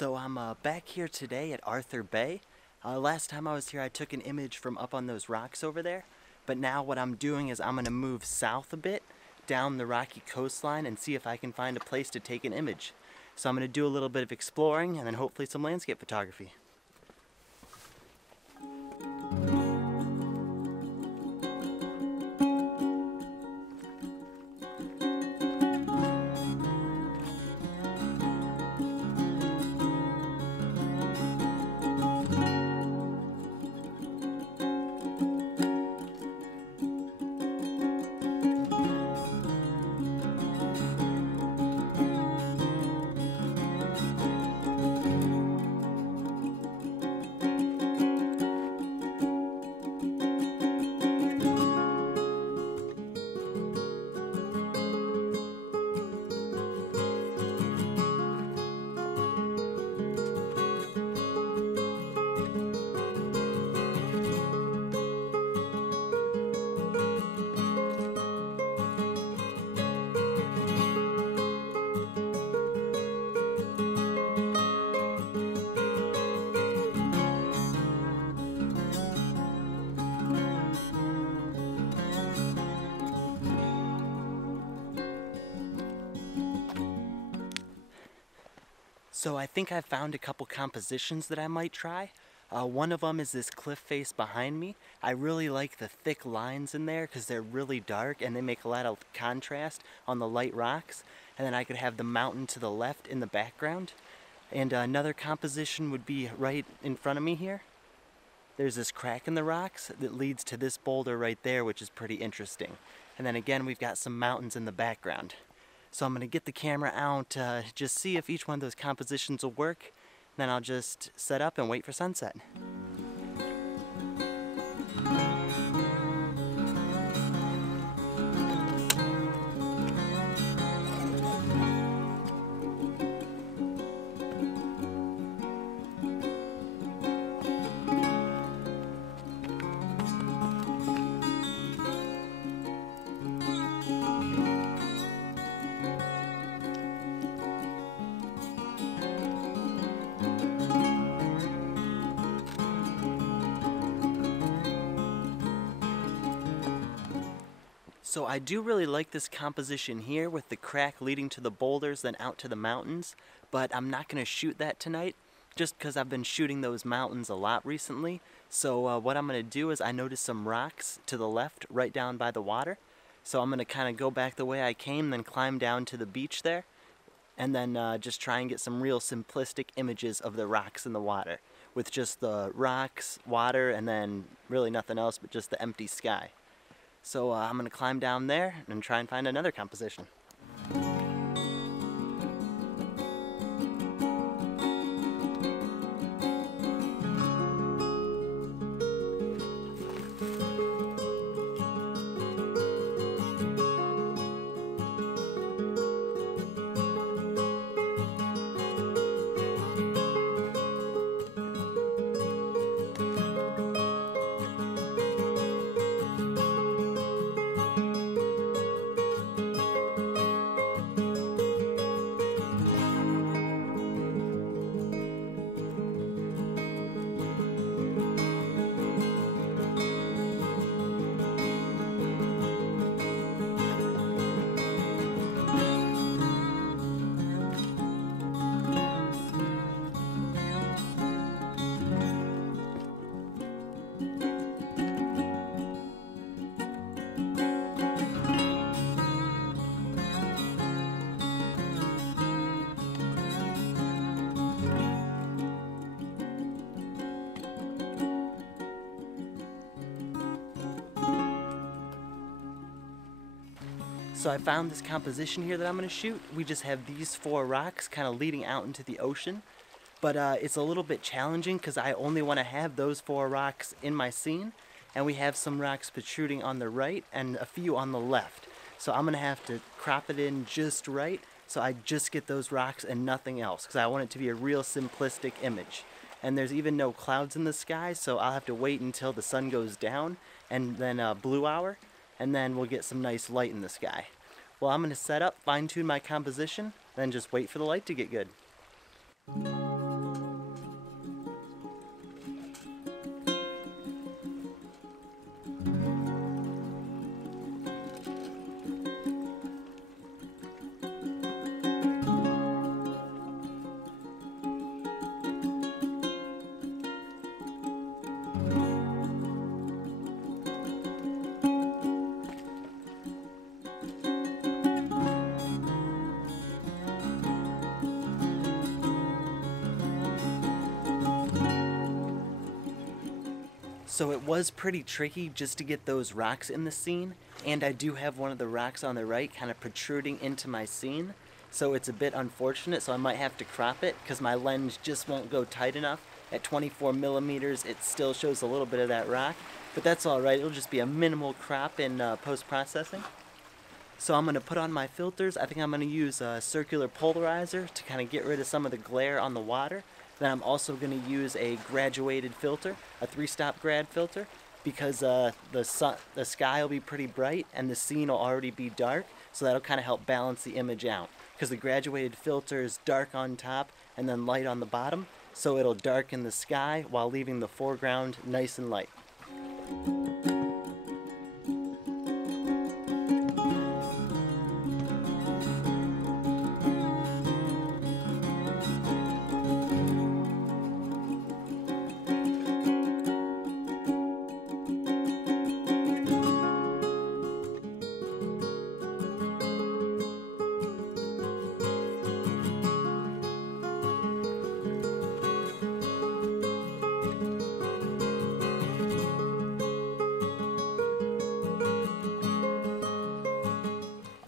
So I'm back here today at Arthur Bay. Last time I was here I took an image from up on those rocks over there, but now what I'm doing is I'm going to move south a bit down the rocky coastline and see if I can find a place to take an image. So I'm going to do a little bit of exploring and then hopefully some landscape photography. So I think I found a couple compositions that I might try. One of them is this cliff face behind me. I really like the thick lines in there because they're really dark and they make a lot of contrast on the light rocks. And then I could have the mountain to the left in the background. And another composition would be right in front of me here. There's this crack in the rocks that leads to this boulder right there, which is pretty interesting. And then again, we've got some mountains in the background. So I'm going to get the camera out, just see if each one of those compositions will work. Then I'll just set up and wait for sunset. So I do really like this composition here with the crack leading to the boulders then out to the mountains, but I'm not going to shoot that tonight just because I've been shooting those mountains a lot recently. So what I'm going to do is I noticed some rocks to the left right down by the water. So I'm going to kind of go back the way I came, then climb down to the beach there, and then just try and get some real simplistic images of the rocks in the water with just the rocks, water, and then really nothing else but just the empty sky. So I'm going to climb down there and try and find another composition. So I found this composition here that I'm going to shoot. We just have these four rocks kind of leading out into the ocean. But it's a little bit challenging because I only want to have those four rocks in my scene. And we have some rocks protruding on the right and a few on the left. So I'm going to have to crop it in just right so I just get those rocks and nothing else because I want it to be a real simplistic image. And there's even no clouds in the sky, so I'll have to wait until the sun goes down and then blue hour, and then we'll get some nice light in the sky. Well, I'm going to set up, fine-tune my composition, then just wait for the light to get good. So it was pretty tricky just to get those rocks in the scene, and I do have one of the rocks on the right kind of protruding into my scene, so it's a bit unfortunate, so I might have to crop it because my lens just won't go tight enough. At 24 millimeters, it still shows a little bit of that rock, but that's alright. It'll just be a minimal crop in post-processing. So I'm going to put on my filters. I think I'm going to use a circular polarizer to kind of get rid of some of the glare on the water. Then I'm also going to use a graduated filter, a 3-stop grad filter, because the sky will be pretty bright and the scene will already be dark, so that'll kind of help balance the image out. Because the graduated filter is dark on top and then light on the bottom, so it'll darken the sky while leaving the foreground nice and light.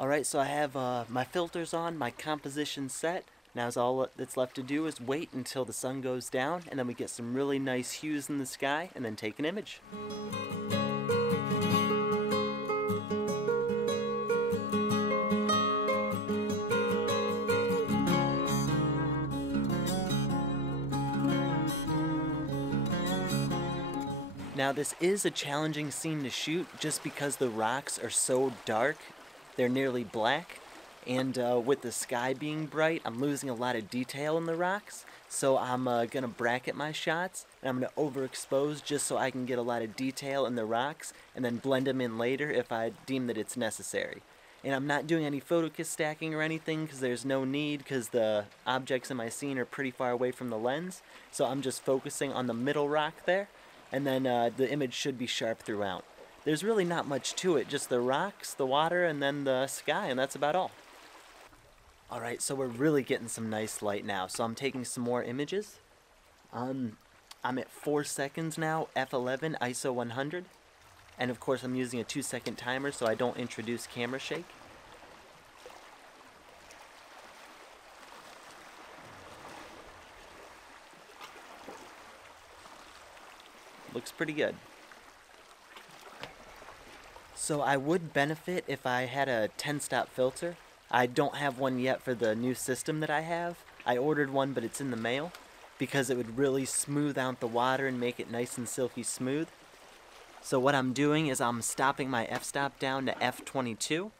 Alright, so I have my filters on, my composition set. Now all that's left to do is wait until the sun goes down, and then we get some really nice hues in the sky, and then take an image. Now this is a challenging scene to shoot just because the rocks are so dark. They're nearly black, and with the sky being bright, I'm losing a lot of detail in the rocks, so I'm going to bracket my shots, and I'm going to overexpose just so I can get a lot of detail in the rocks, and then blend them in later if I deem that it's necessary. And I'm not doing any focus stacking or anything because there's no need, because the objects in my scene are pretty far away from the lens, so I'm just focusing on the middle rock there, and then the image should be sharp throughout. There's really not much to it, just the rocks, the water, and then the sky, and that's about all. Alright, so we're really getting some nice light now, so I'm taking some more images. I'm at 4 seconds now, f11, ISO 100, and of course I'm using a 2-second timer so I don't introduce camera shake. Looks pretty good. So I would benefit if I had a 10-stop filter. I don't have one yet for the new system that I have. I ordered one, but it's in the mail, because it would really smooth out the water and make it nice and silky smooth. So what I'm doing is I'm stopping my f-stop down to f22,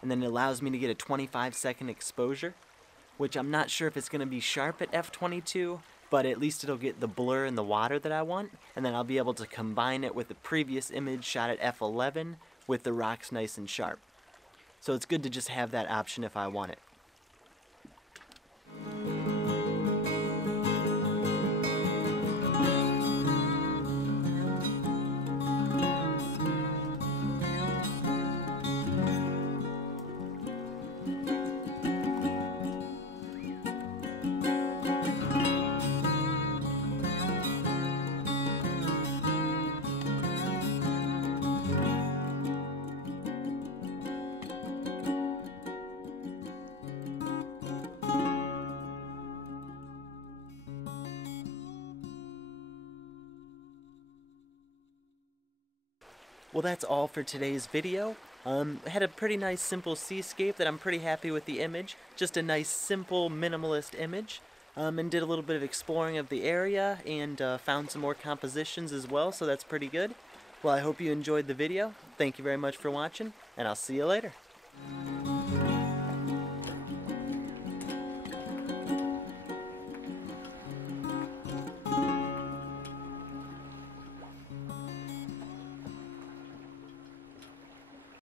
and then it allows me to get a 25-second exposure, which I'm not sure if it's going to be sharp at f22, but at least it'll get the blur in the water that I want, and then I'll be able to combine it with the previous image shot at f11 with the rocks nice and sharp. So it's good to just have that option if I want it. Well, that's all for today's video. Had a pretty nice simple seascape that I'm pretty happy with the image. Just a nice simple minimalist image. And did a little bit of exploring of the area and found some more compositions as well, so that's pretty good. Well, I hope you enjoyed the video. Thank you very much for watching, and I'll see you later.